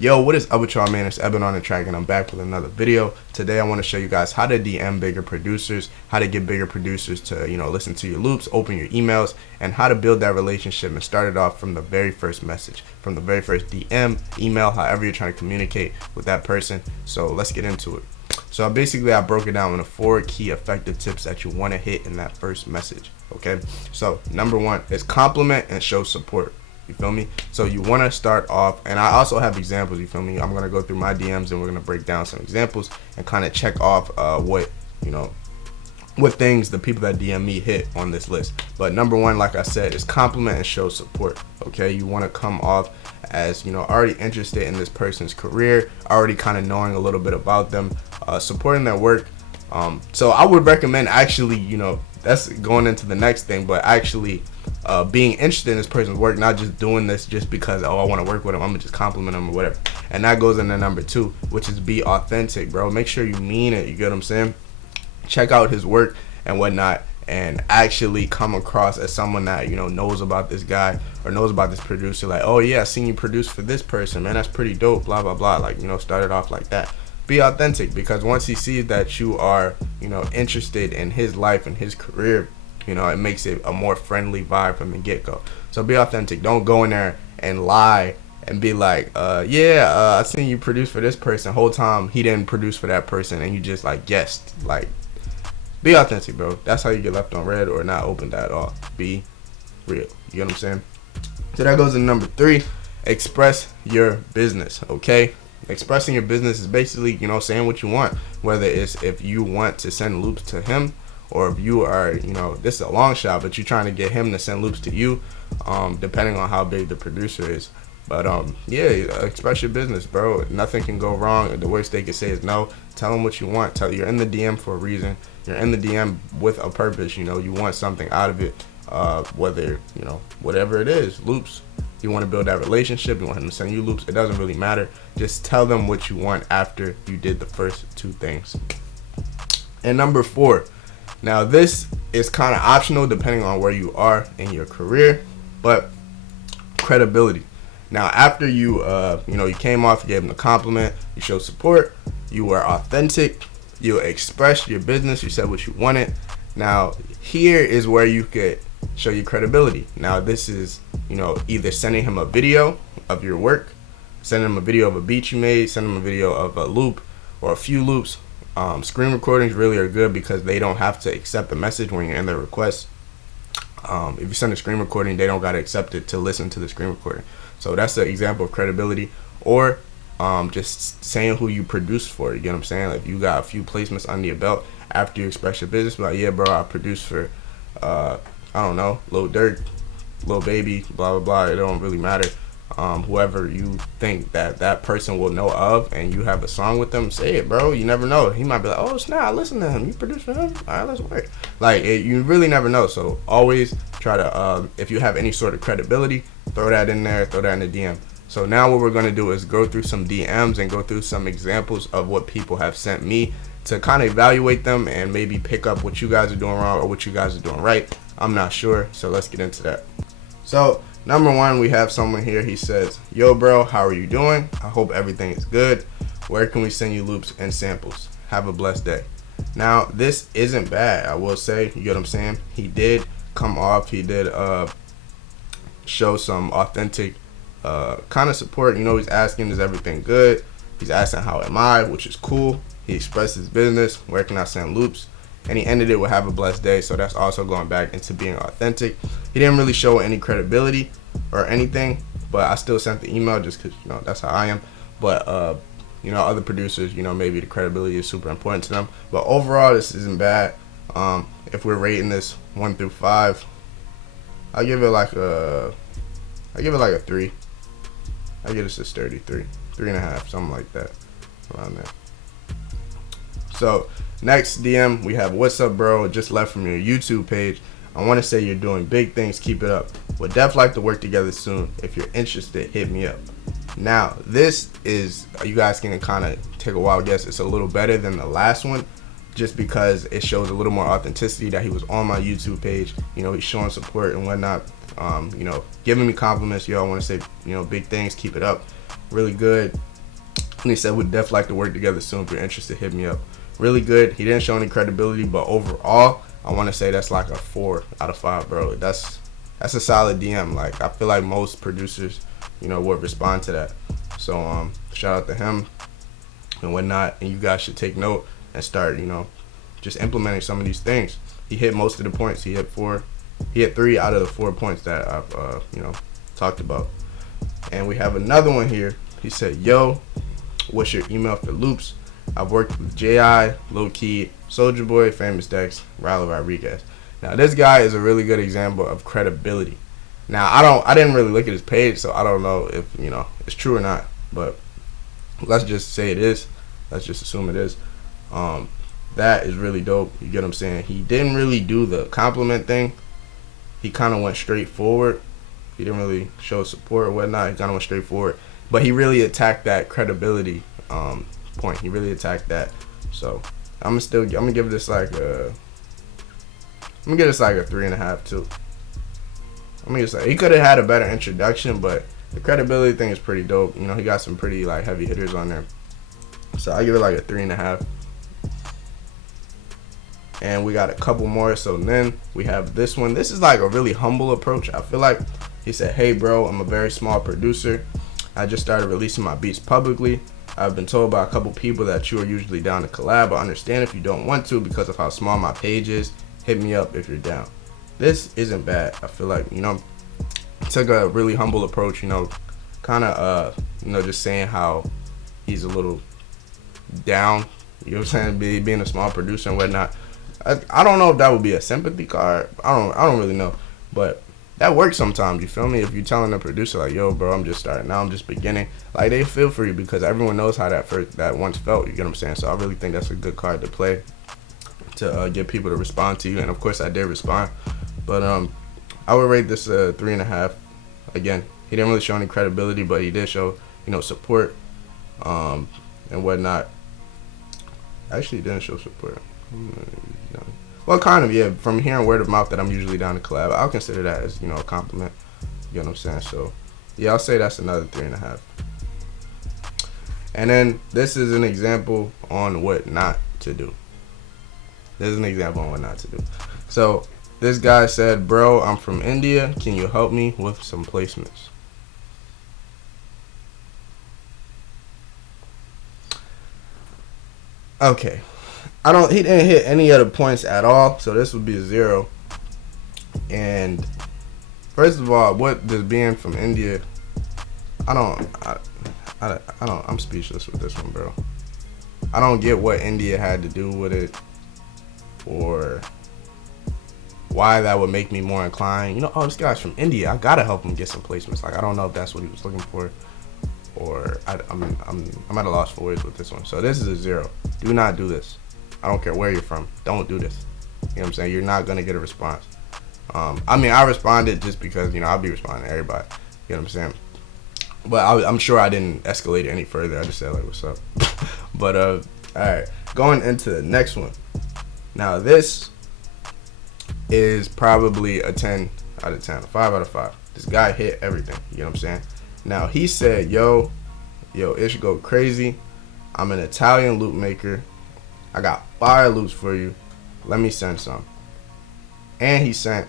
Yo, what is up with y'all, man? It's Eben on the track, and I'm back with another video. Today I want to show you guys how to DM bigger producers, how to get bigger producers to, listen to your loops, open your emails, and how to build that relationship and start it off from the very first message, from the very first DM, email, however you're trying to communicate with that person. So let's get into it. So I broke it down into 4 key effective tips that you want to hit in that first message. Okay, so number 1 is compliment and show support. You feel me? So you want to start off, and I also have examples. You feel me? I'm gonna go through my DMs and we're gonna break down some examples and kind of check off what things the people that DM me hit on this list. But number 1, like I said, is compliment and show support. Okay, you want to come off as already interested in this person's career, already kind of knowing a little bit about them, supporting their work. So I would recommend actually, that's going into the next thing, but actually being interested in this person's work, not just doing this just because, oh, I want to work with him, I'm gonna just compliment him or whatever. And that goes into number 2, which is be authentic, bro. Make sure you mean it. You get what I'm saying? Check out his work and whatnot, and actually come across as someone that knows about this guy or knows about this producer. Like, oh yeah, I seen you produce for this person, man, that's pretty dope, blah blah blah. Like, start it off like that. Be authentic, because once he sees that you are interested in his life and his career, it makes it a more friendly vibe from the get-go. So be authentic. Don't go in there and lie and be like, I seen you produce for this person. Whole time he didn't produce for that person, and you just like guessed. Like, be authentic, bro. That's how you get left on red or not opened at all. Be real. You get what I'm saying? So that goes to number 3. Express your business. Okay, expressing your business is basically saying what you want, whether it's if you want to send loops to him, or if you are this is a long shot but you're trying to get him to send loops to you, depending on how big the producer is. But yeah, express your business, bro. Nothing can go wrong. The worst they can say is no. Tell them what you want. You're in the DM for a reason. You're in the DM with a purpose. You want something out of it, whether whatever it is. Loops, you want to build that relationship, you want him to send you loops, it doesn't really matter. Just tell them what you want after you did the first 2 things. And number 4, now this is kind of optional depending on where you are in your career, but credibility. Now after you you came off, you gave him a compliment, you showed support, you were authentic, you expressed your business, you said what you wanted. Now here is where you could show your credibility. Now this is either sending him a video of your work, sending him a video of a beat you made, sending him a video of a loop or a few loops. Screen recordings really are good because they don't have to accept the message when you're in their request. If you send a screen recording, they don't got to accept it to listen to the screen recording. So that's an example of credibility. Or just saying who you produced for. You get what I'm saying? Like, if you got a few placements under your belt after you express your business, like, yeah, bro, I produced for I don't know, Lil Durk, Lil Baby, blah blah blah. It don't really matter. Whoever you think that person will know of, and you have a song with them, say it, bro. You never know. He might be like, oh snap, I listen to him. You produce for him? All right, let's work. Like, you really never know. So always try to, if you have any sort of credibility, throw that in there, throw that in the DM. So now what we're gonna do is go through some DMs and go through some examples of what people have sent me to kind of evaluate them and maybe pick up what you guys are doing wrong or what you guys are doing right. I'm not sure, so let's get into that. So number 1, we have someone here. He says, yo bro, how are you doing? I hope everything is good. Where can we send you loops and samples? Have a blessed day. Now this isn't bad, I will say. You get what I'm saying? He did come off, he did show some authentic kind of support. He's asking, is everything good? He's asking, how am I? Which is cool. He expressed his business, where can I send loops? And he ended it with have a blessed day. So that's also going back into being authentic. He didn't really show any credibility or anything, but I still sent the email just because that's how I am. But other producers, maybe the credibility is super important to them. But overall, this isn't bad. If we're rating this 1 through 5, I give it like a 3. I give this a sturdy 3, 3.5, something like that, around there. So next DM, we have, what's up bro, just left from your YouTube page. I want to say you're doing big things, keep it up. Would def like to work together soon. If you're interested, hit me up. Now this is, you guys can kind of take a wild guess, it's a little better than the last one, just because it shows a little more authenticity that he was on my YouTube page. He's showing support and whatnot. Giving me compliments. Yo, I want to say, big things, keep it up. Really good. And he said, we'd definitely like to work together soon. If you're interested, hit me up. Really good. He didn't show any credibility, but overall, I want to say that's like a 4 out of 5, bro. That's a solid DM. Like, I feel like most producers, you know, would respond to that. So shout out to him and whatnot. And you guys should take note and start, you know, just implementing some of these things. He hit most of the points. He hit 3 out of the 4 points that I've you know, talked about. And we have another one here. He said, yo, what's your email for loops? I've worked with J.I., Lil Key, Soulja Boy, Famous Dex, Riley Rodriguez. Now this guy is a really good example of credibility. Now I didn't really look at his page, so I don't know if, you know, it's true or not, but let's just say it is. Let's just assume it is. That is really dope. You get what I'm saying? He didn't really do the compliment thing. He kind of went straight forward. He didn't really show support or whatnot. He kind of went straight forward, but he really attacked that credibility point. He really attacked that. So I'm gonna give this like a 3.5 too. I mean, he could have had a better introduction, but the credibility thing is pretty dope. You know, he got some pretty like heavy hitters on there. So I give it like a 3.5. And we got a couple more. So then we have this one. This is like a really humble approach. I feel like he said, hey bro, I'm a very small producer. I just started releasing my beats publicly. I've been told by a couple people that you are usually down to collab. I understand if you don't want to because of how small my page is. Hit me up if you're down. This isn't bad. I feel like, you know, took a really humble approach, you know, kind of, you know, just saying how he's a little down, you know what I'm saying, being a small producer and whatnot. I don't know if that would be a sympathy card. I don't really know, but that works sometimes. You feel me? If you're telling the producer like, "Yo, bro, I'm just starting now. I'm just beginning," like they feel for you because everyone knows how that once felt. You get what I'm saying? So I really think that's a good card to play to get people to respond to you. And of course, I did respond, but I would rate this a 3.5. Again, he didn't really show any credibility, but he did show, you know, support and whatnot. Actually, he didn't show support. Well, kind of, yeah. From hearing word of mouth that I'm usually down to collab, I'll consider that as, you know, a compliment. You know what I'm saying? So, yeah, I'll say that's another 3.5. And then this is an example on what not to do. This is an example on what not to do. So, this guy said, bro, I'm from India. Can you help me with some placements? Okay. He didn't hit any other points at all, so this would be a 0. And first of all, what does being from India, I'm speechless with this one, bro. I don't get what India had to do with it, or why that would make me more inclined. You know, oh, this guy's from India, I gotta help him get some placements. Like, I don't know if that's what he was looking for, or I'm at a loss for words with this one. So this is a 0. Do not do this. I don't care where you're from. Don't do this. You know what I'm saying? You're not going to get a response. I mean, I responded just because, you know, I'll be responding to everybody. You know what I'm saying? But I'm sure I didn't escalate it any further. I just said, like, what's up? But, all right. Going into the next one. Now, this is probably a 10 out of 10. A 5 out of 5. This guy hit everything. You know what I'm saying? Now, he said, yo, it should go crazy. I'm an Italian loop maker. I got fire loops for you. Let me send some. And he sent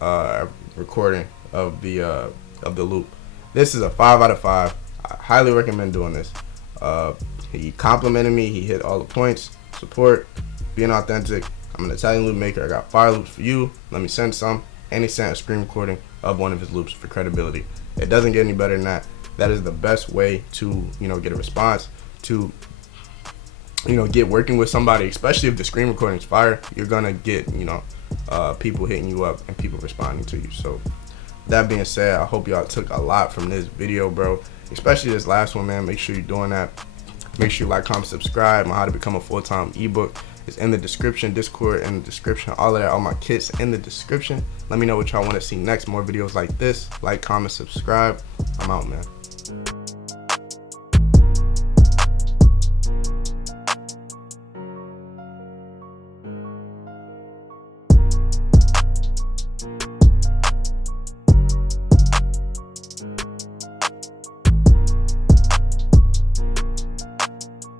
a recording of the loop. This is a 5 out of 5. I highly recommend doing this. He complimented me. He hit all the points. Support, being authentic. I'm an Italian loop maker. I got fire loops for you. Let me send some. And he sent a screen recording of one of his loops for credibility. It doesn't get any better than that. That is the best way to, you know, get a response, to, you know, get working with somebody, especially if the screen recording is fire. You're gonna get, you know, people hitting you up and people responding to you. So that being said, I hope y'all took a lot from this video, bro, especially this last one, man. Make sure you're doing that. Make sure you like, comment, subscribe. My how to become a full-time ebook is in the description. Discord in the description. All of that, all my kits in the description. Let me know what y'all want to see next. More videos like this. Like, comment, subscribe. I'm out, man.